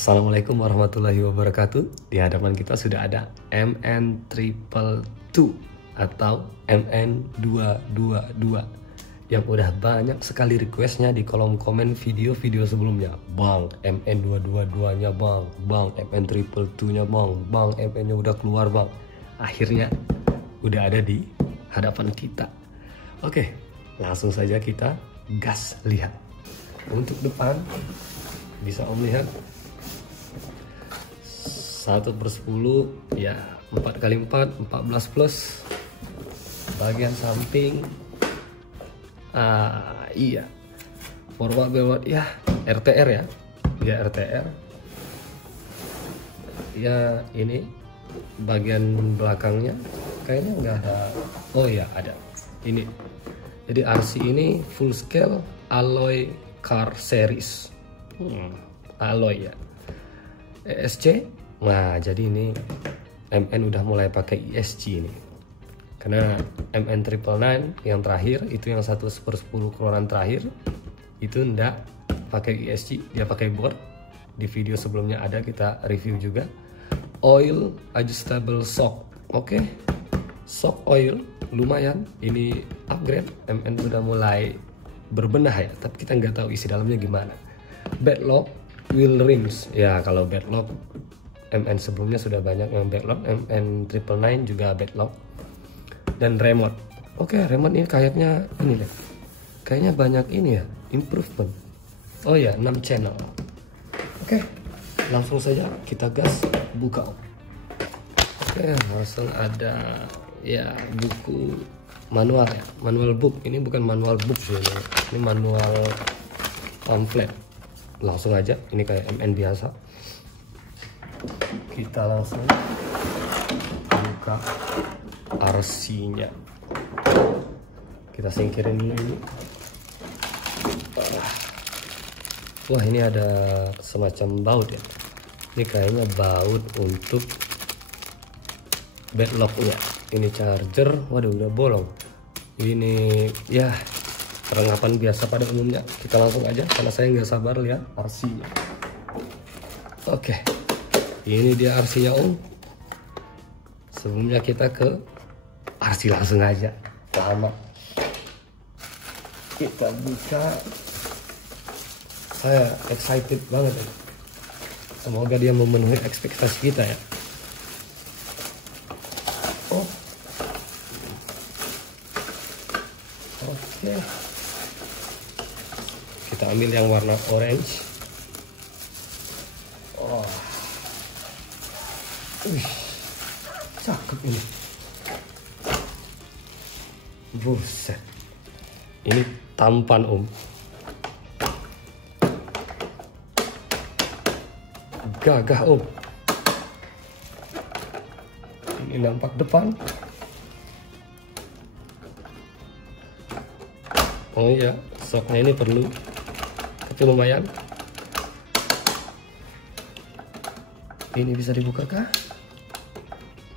Assalamualaikum warahmatullahi wabarakatuh. Di hadapan kita sudah ada MN222 atau MN222 yang udah banyak sekali requestnya di kolom komen video-video sebelumnya. Bang, MN222 nya bang, MN222 nya bang, MN nya udah keluar bang. Akhirnya udah ada di hadapan kita. Oke, langsung saja kita gas lihat. Untuk depan bisa Om lihat 1/10 ya, 4x4 14 plus. Bagian samping iya, forward backward ya, RTR ya, RTR ya. Ini bagian belakangnya kayaknya nggak ada. Oh ya, ada ini. Jadi RC ini full scale alloy car series, alloy ya, ESC. Nah, jadi ini MN udah mulai pakai ESC ini, karena MN999 yang terakhir itu yang 1/10 keluaran terakhir itu ndak pakai ESC, dia pakai board. Di video sebelumnya ada kita review juga. Oil adjustable shock, oke. Shock oil lumayan, ini upgrade. MN udah mulai berbenah ya, tapi kita nggak tahu isi dalamnya gimana. Bedlock wheel rims ya, kalau bedlock MN sebelumnya sudah banyak yang bedlock, MN999 juga bedlock. Dan remote, oke, remote ini kayaknya ini deh, kayaknya banyak ini ya, improvement. Oh ya, 6 channel. Oke, langsung saja kita gas, buka. Oke, langsung ada ya buku manual ya, manual book. Ini bukan manual book sih, ini manual pamflet. Langsung aja, ini kayak MN biasa. Kita langsung buka RC-nya. Kita singkirin dulu ini. Wah, ini ada semacam baut ya. Ini kayaknya baut untuk bedlocknya. Ini charger, waduh udah bolong. Ini ya perlengkapan biasa pada umumnya. Kita langsung aja, karena saya nggak sabar lihat RC-nya. Oke, ini dia RC-nya Om. Sebelumnya kita ke RC langsung aja, lama. Kita buka. Saya excited banget ya. Semoga dia memenuhi ekspektasi kita ya. Oh, oke. Kita ambil yang warna orange. Oh, cakep ini. Buset, ini tampan Om. Gagah Om. Ini nampak depan. Oh iya, shocknya ini perlu, tapi lumayan. Ini bisa dibuka kah?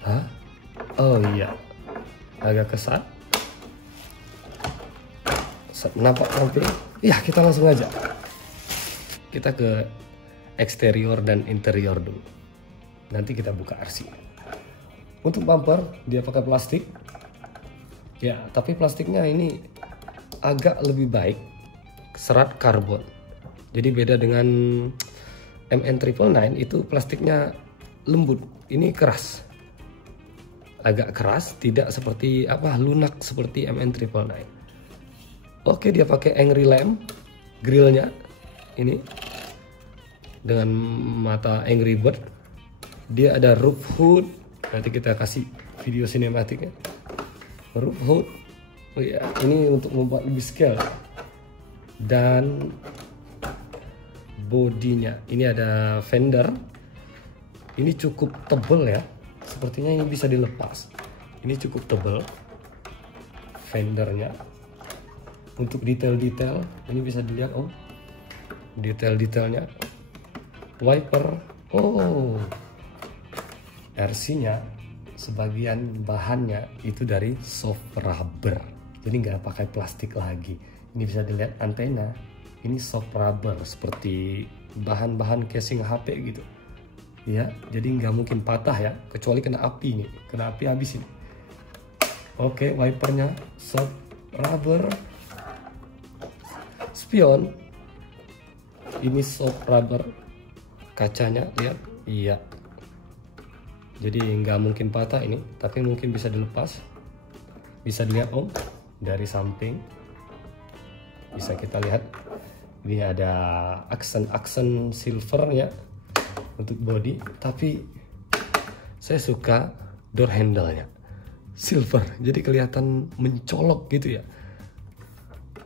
Hah? Oh iya, agak kesat. Nampak ramping. Ya, kita langsung aja. Kita ke eksterior dan interior dulu. Nanti kita buka RC. Untuk bumper dia pakai plastik. Ya, tapi plastiknya ini agak lebih baik, serat karbon. Jadi beda dengan MN999 itu plastiknya lembut. Ini keras. Agak keras, tidak seperti lunak seperti MN999. Oke, dia pakai Angry Lamp, grillnya ini dengan mata Angry Bird. Dia ada roof hood, nanti kita kasih video sinematiknya. Roof hood, oh ya, ini untuk membuat lebih scale. Dan bodinya, ini ada fender. Ini cukup tebal ya, sepertinya ini bisa dilepas. Ini cukup tebal fendernya. Untuk detail-detail ini bisa dilihat Om, detail-detailnya. Wiper, oh, RC-nya sebagian bahannya itu dari soft rubber, jadi nggak pakai plastik lagi. Ini bisa dilihat antena, ini soft rubber seperti bahan-bahan casing HP gitu ya, jadi nggak mungkin patah ya, kecuali kena api nih, kena api habis ini. Oke, wipernya soft rubber, spion ini soft rubber, kacanya lihat, iya, jadi nggak mungkin patah ini, tapi mungkin bisa dilepas. Bisa dilihat Om dari samping, bisa kita lihat ini ada aksen-aksen silvernya untuk body, tapi saya suka door handle-nya silver, jadi kelihatan mencolok gitu ya.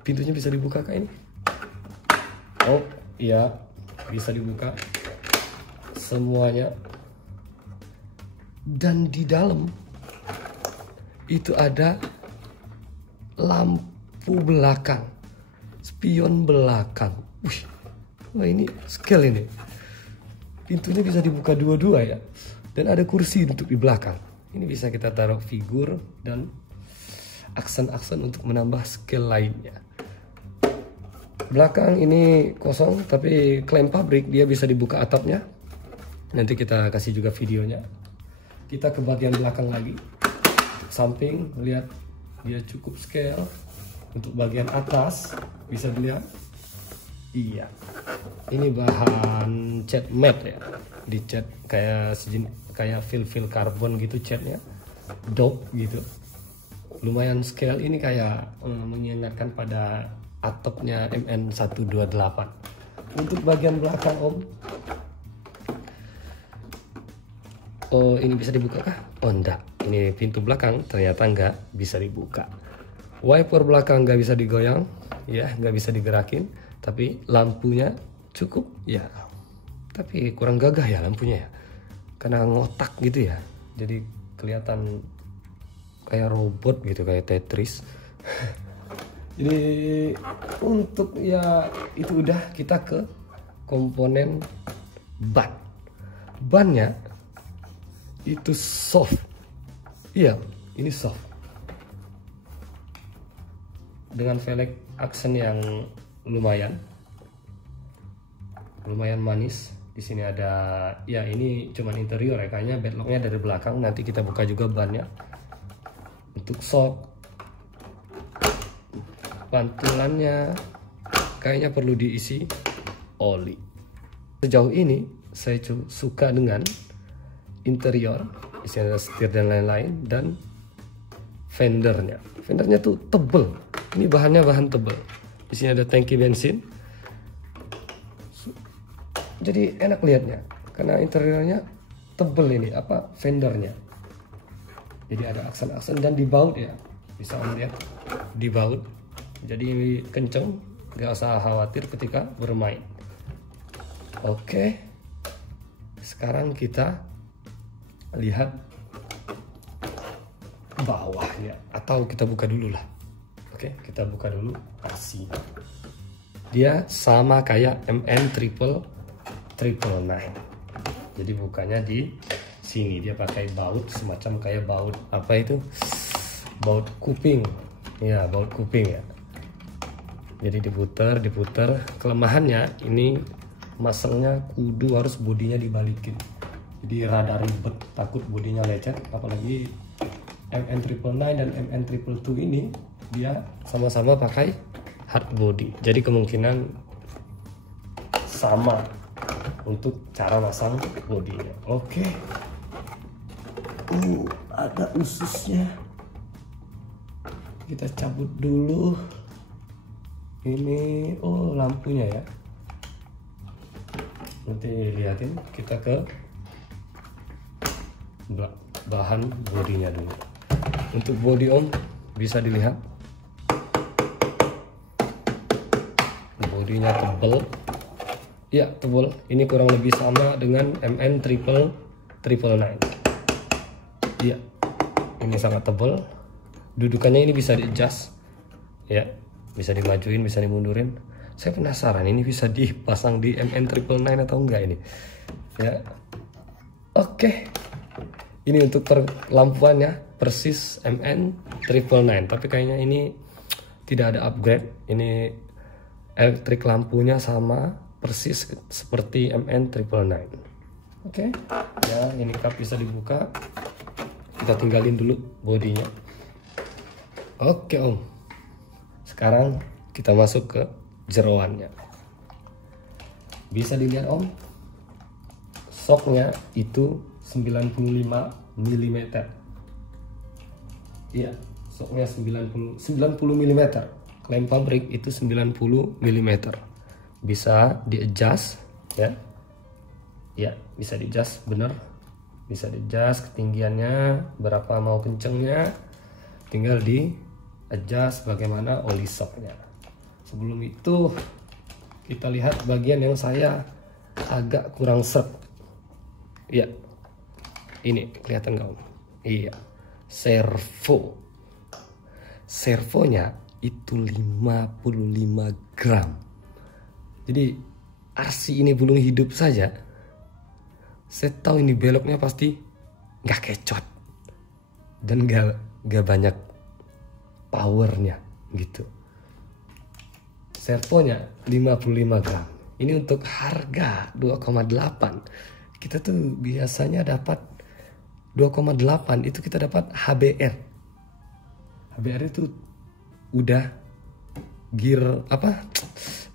Pintunya bisa dibuka kayak ini. Oh iya, bisa dibuka semuanya. Dan di dalam itu ada lampu belakang, spion belakang. Wih, wah ini skill ini. Pintunya bisa dibuka dua-dua ya. Dan ada kursi untuk di belakang. Ini bisa kita taruh figur dan aksen-aksen untuk menambah skill lainnya. Belakang ini kosong, tapi klaim pabrik dia bisa dibuka atapnya. Nanti kita kasih juga videonya. Kita ke bagian belakang lagi. Samping, lihat dia cukup scale. Untuk bagian atas bisa dilihat, iya, ini bahan cat matte ya, dicat kayak fil karbon gitu catnya, dope gitu, lumayan scale. Ini kayak mengingatkan pada atapnya MN128. Untuk bagian belakang Om, oh ini bisa dibuka kah? Oh enggak, ini pintu belakang ternyata enggak bisa dibuka. Wiper belakang nggak bisa digoyang, ya nggak bisa digerakin. Tapi lampunya cukup, ya. Tapi kurang gagah ya lampunya ya, karena ngotak gitu ya. Jadi kelihatan kayak robot gitu, kayak Tetris. Jadi untuk ya itu udah, kita ke komponen ban. Bannya itu soft, iya ini soft. Dengan velg aksen yang lumayan manis. Di sini ada, ya ini cuman interior ya, kayaknya bedlocknya dari belakang. Nanti kita buka juga bannya. Untuk shock, pantulannya kayaknya perlu diisi oli. Sejauh ini saya suka dengan interior, di sini ada setir dan lain-lain, dan fendernya. Fendernya tuh tebel. Ini bahannya bahan tebel. Di sini ada tangki bensin. Jadi enak lihatnya karena interiornya tebel ini, apa, fendernya. Jadi ada aksen-aksen dan di baut ya. Bisa melihat di baut. Jadi kenceng, nggak usah khawatir ketika bermain. Oke. Sekarang kita lihat bawahnya, atau kita buka dulu lah. Oke, kita buka dulu RC. Dia sama kayak MN999. Jadi bukanya di sini, dia pakai baut semacam kayak baut apa itu? Baut kuping. Ya, baut kuping ya. Jadi diputar. Kelemahannya ini muscle-nya kudu harus bodinya dibalikin. Jadi rada ribet, takut bodinya lecet, apalagi MN999 dan MN222 ini dia sama-sama pakai hard body, jadi kemungkinan sama untuk cara pasang bodinya. Oke. Ada ususnya, kita cabut dulu. Ini lampunya ya, nanti lihatin. Kita ke bahan bodinya dulu. Untuk body Om bisa dilihat bodinya tebal, ya tebal. Ini kurang lebih sama dengan MN999. Ya, ini sangat tebal. Dudukannya ini bisa di-adjust, ya, bisa dimajuin, bisa dimundurin. Saya penasaran ini bisa dipasang di MN999 atau enggak ini, ya. Oke. Ini untuk lampuannya persis MN999, tapi kayaknya ini tidak ada upgrade. Ini elektrik lampunya sama persis seperti MN999. Oke, ya ini kap bisa dibuka. Kita tinggalin dulu bodinya. Oke Om, sekarang kita masuk ke jeroannya. Bisa dilihat Om, soknya itu 95 mm. Iya, soknya 90 mm. Klaim pabrik itu 90 mm. Bisa di adjust ya. Ya, bisa di adjust, bener. Bisa di adjust ketinggiannya berapa mau kencengnya. Tinggal di adjust bagaimana oli shocknya. Sebelum itu kita lihat bagian yang saya agak kurang serp. Iya, ini kelihatan nggak Om? Iya, servonya itu 55 gram. Jadi RC ini belum hidup saja, saya tahu ini beloknya pasti nggak kecot dan nggak banyak powernya gitu. Servonya 55 gram. Ini untuk harga 2,8. Kita tuh biasanya dapat 2,8 itu kita dapat HBR. HBR itu udah gear apa?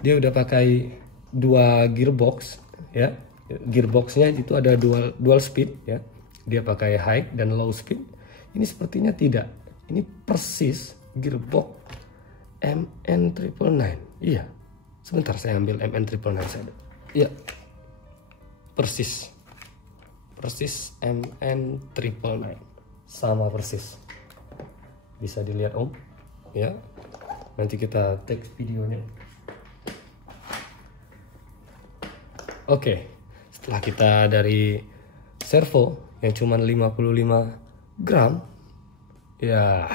Dia udah pakai 2 gearbox ya. Gearboxnya itu ada dual speed ya. Dia pakai high dan low speed. Ini sepertinya tidak. Ini persis gearbox MN999. Iya. Sebentar saya ambil MN999 saya. Iya. Persis MN999. Sama persis. Bisa dilihat Om ya. Nanti kita take videonya. Oke, setelah kita dari servo yang cuma 55 gram, ya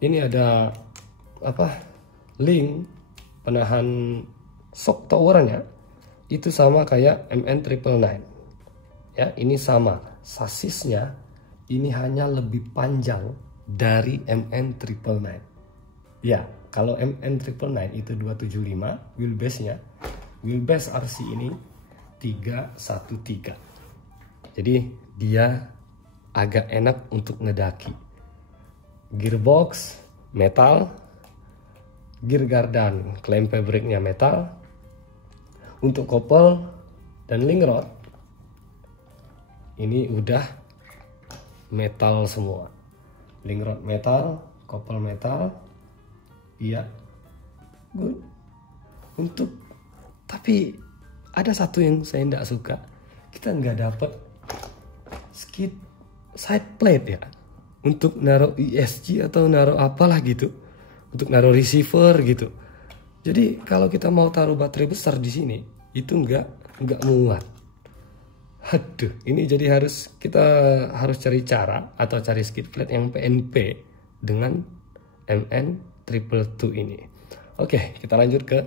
ini ada apa? Link penahan shock towernya itu sama kayak MN999. Ya, ini sama. Sasisnya ini hanya lebih panjang dari MN999. Ya, kalau MN999 itu 275 wheelbase RC ini 313. Jadi dia agak enak untuk ngedaki. Gearbox metal, gear guard dan klaim fabriknya metal. Untuk kopel dan link rod ini udah metal semua. Link rod metal, kopel metal. Iya, good. Tapi ada satu yang saya tidak suka. Kita nggak dapat skid side plate ya, untuk naruh ESG atau naruh apalah gitu, untuk naruh receiver gitu. Jadi kalau kita mau taruh baterai besar di sini, itu nggak muat. Aduh, ini jadi kita harus cari cara atau cari skid plate yang PNP dengan MN222 ini. Oke, kita lanjut ke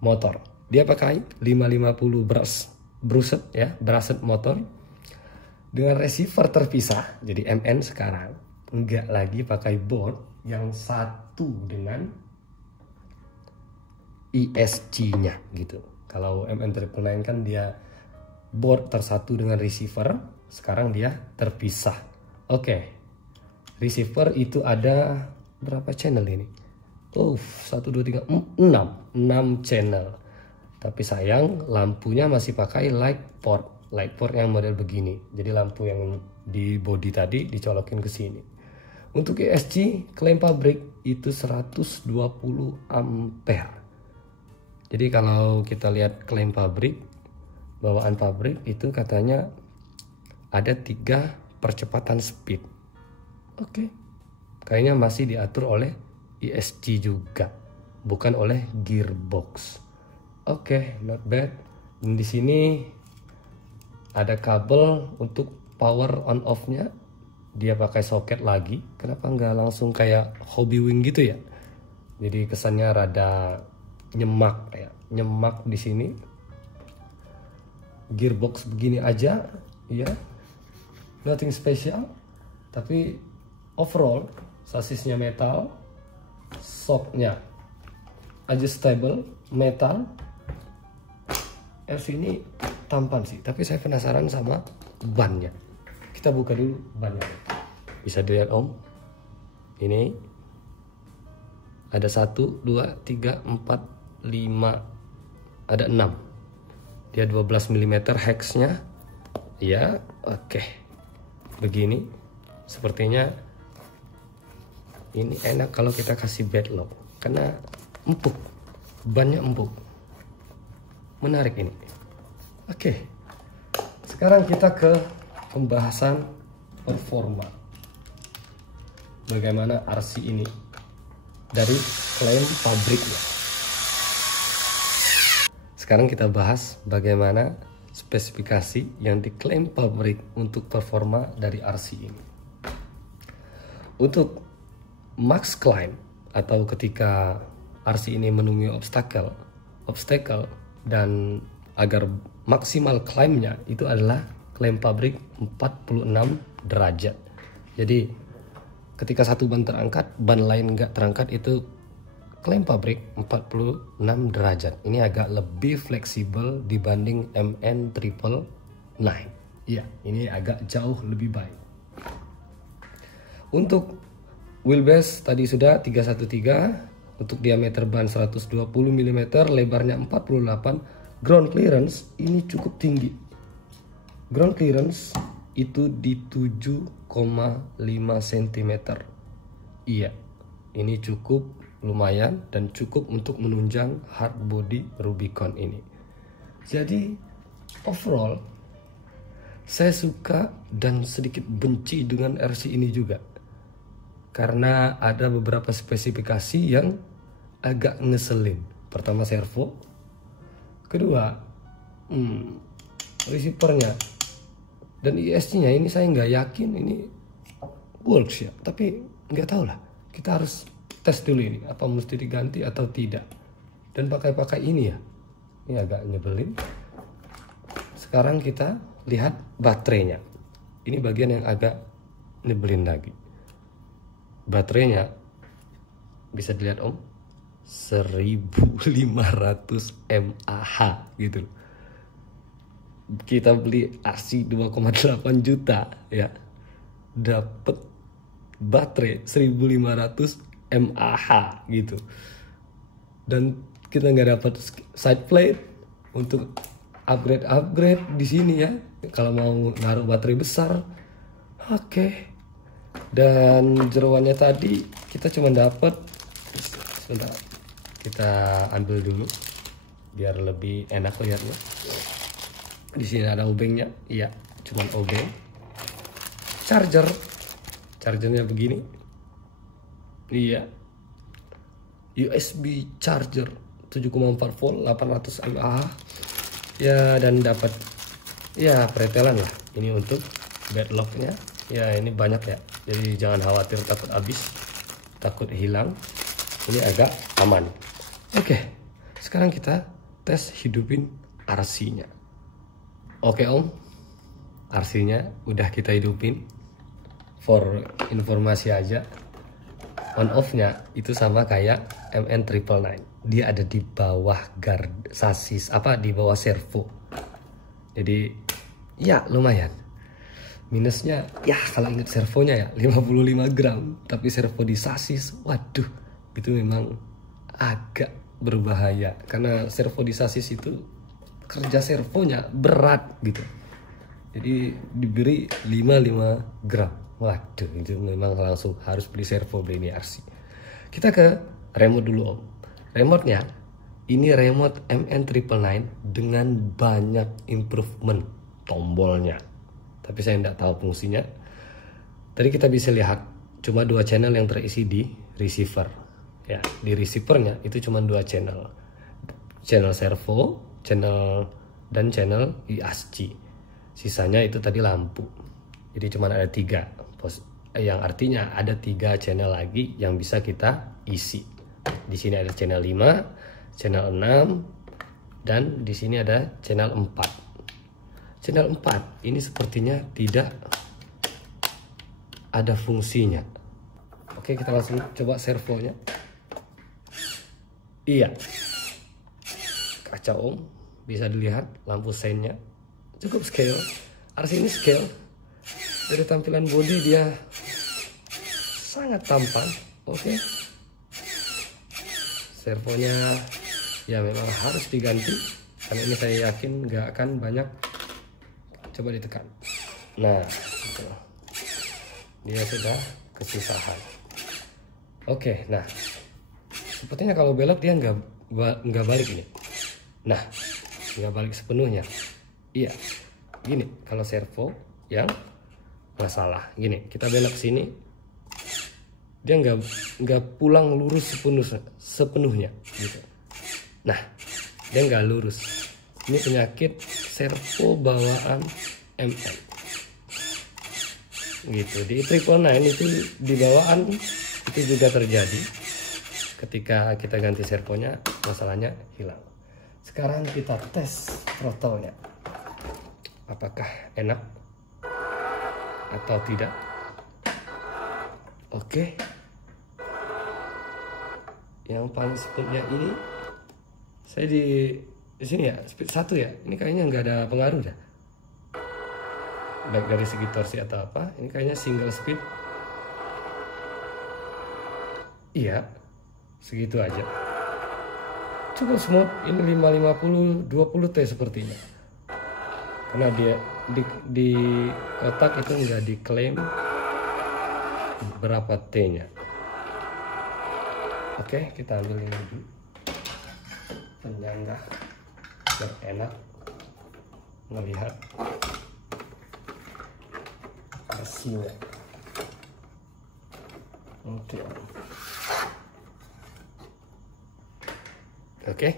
motor. Dia pakai 550 brushed ya, brushed motor dengan receiver terpisah. Jadi MN sekarang nggak lagi pakai board yang satu dengan ESG-nya gitu. Kalau MN999 kan dia board tersatu dengan receiver, sekarang dia terpisah. Oke. Receiver itu ada berapa channel ini? 1, 2, 3, 6 channel. Tapi sayang lampunya masih pakai light port yang model begini. Jadi lampu yang di body tadi dicolokin ke sini. Untuk ESG klaim pabrik itu 120 ampere. Jadi kalau kita lihat klaim pabrik, bawaan pabrik itu katanya ada 3 percepatan speed. Oke. Kayaknya masih diatur oleh ESG juga, bukan oleh gearbox. Oke, not bad. Dan di sini ada kabel untuk power on off-nya. Dia pakai soket lagi. Kenapa nggak langsung kayak Hobby Wing gitu ya? Jadi kesannya rada nyemak ya, nyemak di sini. Gearbox begini aja, ya, nothing special. Tapi overall sasisnya metal, shocknya adjustable metal. RC ini tampan sih, tapi saya penasaran sama bannya. Kita buka dulu bannya. Bisa dilihat Om, ini ada 1, 2, 3, 4, 5, ada 6. Dia 12 mm hex-nya. Ya, oke. Begini. Sepertinya ini enak kalau kita kasih bedlock karena empuk. Bannya empuk. Menarik ini. Oke. Sekarang kita ke pembahasan performa. Bagaimana RC ini dari klaim pabriknya. Sekarang kita bahas bagaimana spesifikasi yang diklaim pabrik untuk performa dari RC ini. Untuk max climb atau ketika RC ini menemui obstacle dan agar maksimal climbnya itu adalah klaim pabrik 46 derajat. Jadi ketika satu ban terangkat, ban lain nggak terangkat, itu klaim pabrik 46 derajat. Ini agak lebih fleksibel dibanding MN 999. Iya, ini agak jauh lebih baik. Untuk wheelbase tadi sudah 313, untuk diameter ban 120 mm, lebarnya 48, ground clearance ini cukup tinggi. Ground clearance itu di 7,5 cm. Iya, ini cukup lumayan dan cukup untuk menunjang hard body Rubicon ini. Jadi overall saya suka dan sedikit benci dengan RC ini juga, karena ada beberapa spesifikasi yang agak ngeselin. Pertama servo, kedua receivernya, dan ISC-nya ini saya nggak yakin ini works ya, tapi nggak tahu lah, kita harus tes dulu ini apa mesti diganti atau tidak. Dan pakai ini ya, ini agak nyebelin. Sekarang kita lihat baterainya. Ini bagian yang agak nyebelin lagi. Baterainya bisa dilihat Om, 1500 mAh gitu. Kita beli RC 2,8 juta ya, dapat baterai 1500 mAh gitu, dan kita nggak dapat side plate untuk upgrade di sini ya kalau mau naruh baterai besar. Oke. Dan jeroannya tadi kita cuma dapat, sebentar kita ambil dulu biar lebih enak lihatnya. Di sini ada obengnya, iya cuma obeng. Chargernya begini. Iya, USB charger 7,4 volt 800 mAh ya, dan dapat ya pretelan lah ini untuk bedlocknya ya. Ini banyak ya, jadi jangan khawatir takut habis, takut hilang. Ini agak aman. Oke, sekarang kita tes hidupin RC-nya. Oke Om, RC-nya udah kita hidupin. For informasi aja, on off-nya itu sama kayak MN 999. Dia ada di bawah sasis, di bawah servo. Jadi ya lumayan. Minusnya ya kalau ingat servonya ya 55 gram, tapi servo di sasis, waduh, itu memang agak berbahaya karena servo di sasis itu kerja servonya berat gitu. Jadi diberi 55 gram. Waduh, itu memang langsung harus beli servo, beli ini RC. Kita ke remote dulu Om. Remote-nya ini remote MN 999 dengan banyak improvement tombolnya. Tapi saya tidak tahu fungsinya. Tadi kita bisa lihat cuma 2 channel yang terisi di receiver. Ya, di receivernya itu cuma 2 channel. Channel servo, channel ISC. Sisanya itu tadi lampu. Jadi cuma ada 3. Yang artinya ada 3 channel lagi yang bisa kita isi. Di sini ada channel 5, channel 6, dan di sini ada channel 4. Channel 4 ini sepertinya tidak ada fungsinya. Oke, kita langsung coba servonya. Iya, kaca Om bisa dilihat lampu seinnya cukup scale. RC ini scale. Dari tampilan bodi dia sangat tampan. Oke. Servonya ya memang harus diganti karena ini saya yakin nggak akan banyak. Coba ditekan. Nah, gitu. Dia sudah kesusahan. Oke, nah sepertinya kalau belok dia nggak balik ini. Nah, nggak balik sepenuhnya. Iya, gini kalau servo yang masalah. Gini, kita belok sini, dia nggak pulang lurus sepenuhnya. Gitu. Nah, dia nggak lurus. Ini penyakit servo bawaan MM. Gitu. Di E999 itu di bawaan itu juga terjadi. Ketika kita ganti servonya, masalahnya hilang. Sekarang kita tes throttle-nya. Apakah enak atau tidak? Oke. Yang paling speednya ini, saya di sini ya, speed 1 ya. Ini kayaknya nggak ada pengaruh dah. Baik dari segi torsi atau apa. Ini kayaknya single speed. Iya. Segitu aja. Cukup smooth. Ini 550 20T sepertinya. Karena dia di kotak itu nggak diklaim berapa T-nya. Oke, kita ambil ini dulu. Penyangga biar enak melihat hasilnya. Oke,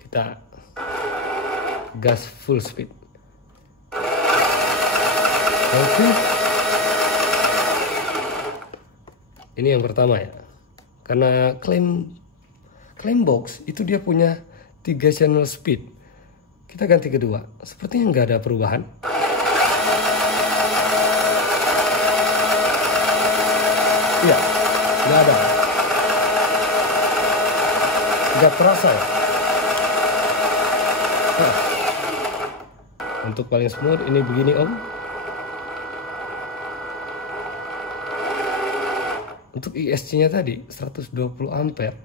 kita gas full speed. Oke, ini yang pertama ya, karena claim box itu dia punya 3 channel speed. Kita ganti kedua, sepertinya nggak ada perubahan. Iya, nggak ada. Nggak terasa ya. Nah, untuk paling smooth ini begini Om. Untuk ISC-nya tadi 120 ampere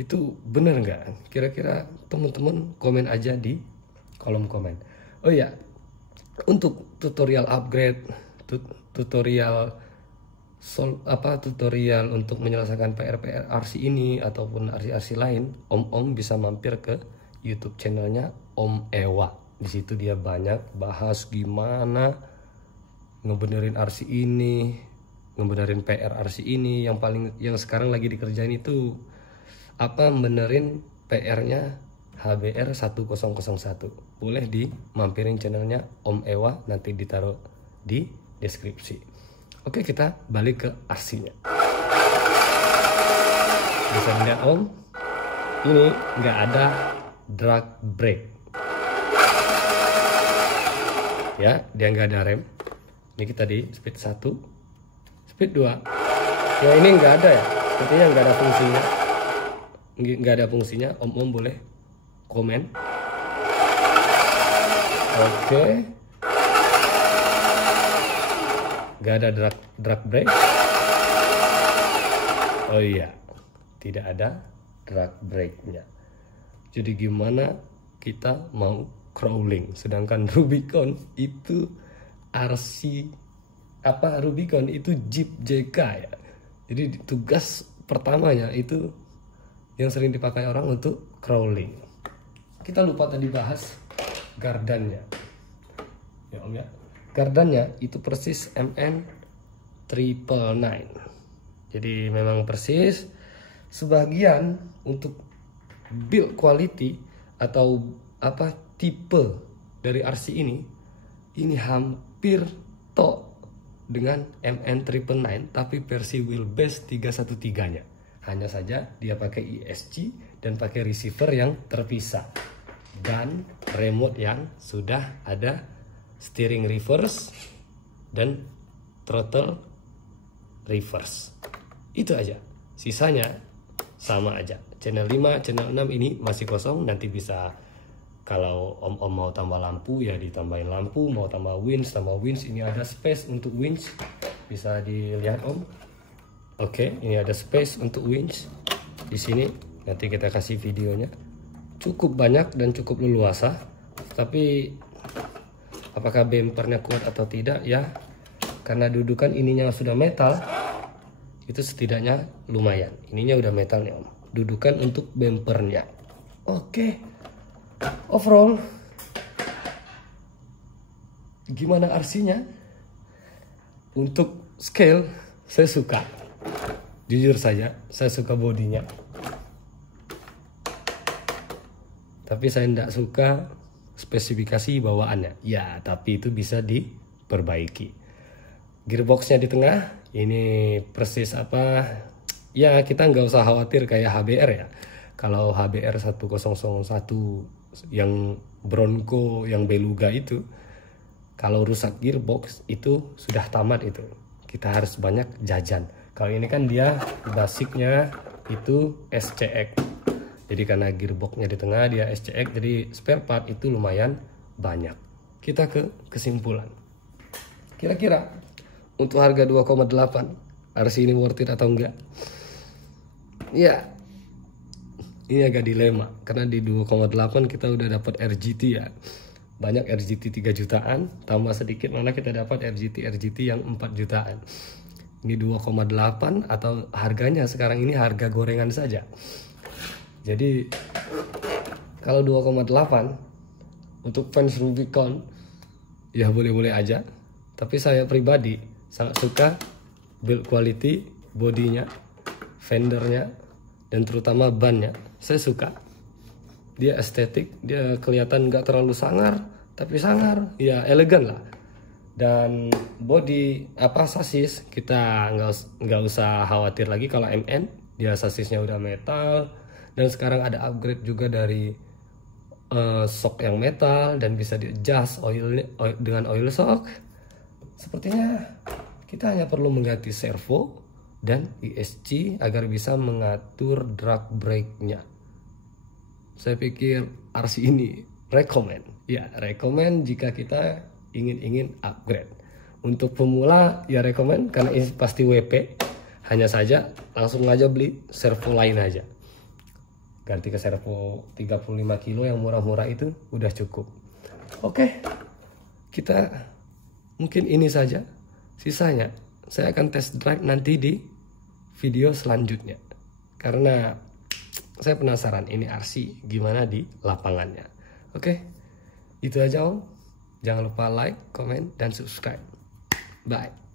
itu bener nggak? Kira-kira teman-teman komen aja di kolom komen. Oh ya, untuk tutorial upgrade, tutorial tutorial untuk menyelesaikan PR RC ini ataupun RC lain, Om bisa mampir ke YouTube channelnya Om Ewa. Di situ dia banyak bahas gimana ngebenerin RC ini, ngebenerin PR RC ini. Yang sekarang lagi dikerjain itu apa, benerin PR-nya HBR 1001. Boleh dimampirin channelnya Om Ewa, nanti ditaruh di deskripsi. Oke, kita balik ke RC-nya. Bisa dilihat Om, ini nggak ada drag brake. Ya, dia nggak ada rem. Ini kita di speed 1, speed 2. Ya ini nggak ada ya, sepertinya nggak ada fungsinya. Nggak ada fungsinya. Om boleh komen. Oke. Nggak ada drag brake. Oh iya, tidak ada drag brake-nya. Jadi gimana kita mau crawling, sedangkan Rubicon itu RC Rubicon itu Jeep JK ya. Jadi tugas pertamanya itu yang sering dipakai orang untuk crawling. Kita lupa tadi bahas gardannya. Ya Om ya. Gardannya itu persis MN 999. Jadi memang persis. Sebagian untuk build quality atau tipe dari RC ini hampir tok dengan MN 999 tapi versi wheelbase 313-nya. Hanya saja dia pakai ESC dan pakai receiver yang terpisah dan remote yang sudah ada steering reverse dan throttle reverse. Itu aja. Sisanya sama aja. Channel 5, channel 6 ini masih kosong, nanti bisa kalau om mau tambah lampu ya ditambahin lampu, mau tambah winch. Ini ada space untuk winch, bisa dilihat om. Oke, ini ada space untuk winch di sini. Nanti kita kasih videonya. Cukup banyak dan cukup leluasa. Tapi apakah bempernya kuat atau tidak ya? Karena dudukan ininya sudah metal, itu setidaknya lumayan. Ininya udah metal nih om. Dudukan untuk bempernya. Oke. Overall, gimana RC-nya? Untuk scale, saya suka. Jujur saja, saya suka bodinya. Tapi saya tidak suka spesifikasi bawaannya. Ya, tapi itu bisa diperbaiki. Gearboxnya di tengah, ini persis apa? Ya, kita nggak usah khawatir kayak HBR ya. Kalau HBR 1001 yang Bronco, yang Beluga itu, kalau rusak gearbox itu sudah tamat itu. Kita harus banyak jajan. Kalau ini kan dia basicnya itu SCX. Jadi karena gearboxnya di tengah dia SCX, jadi spare part itu lumayan banyak. Kita ke kesimpulan. Kira-kira untuk harga 2,8 RC ini worth it atau enggak? Ya, ini agak dilema karena di 2,8 kita udah dapat RGT ya. Banyak RGT 3 jutaan, tambah sedikit mana kita dapat RGT yang 4 jutaan. Ini 2,8 atau harganya sekarang ini harga gorengan saja. Jadi kalau 2,8 untuk fans Rubicon ya boleh-boleh aja. Tapi saya pribadi sangat suka build quality, bodinya, fendernya, dan terutama bannya. Saya suka. Dia estetik, dia kelihatan nggak terlalu sangar, tapi sangar, ya elegan lah. Dan body sasis kita nggak usah khawatir lagi kalau MN, dia sasisnya udah metal. Dan sekarang ada upgrade juga dari shock yang metal dan bisa di adjust dengan oil shock. Sepertinya kita hanya perlu mengganti servo dan ESC agar bisa mengatur drag brake-nya. Saya pikir RC ini recommend jika kita ingin upgrade. Untuk pemula ya recommend karena ini pasti WP. Hanya saja langsung aja beli servo lain aja. Ganti ke servo 35 kilo yang murah-murah itu udah cukup. Oke. Kita mungkin ini saja. Sisanya saya akan test drive nanti di video selanjutnya. Karena saya penasaran ini RC gimana di lapangannya. Oke, itu aja om. Jangan lupa like, comment, dan subscribe. Bye.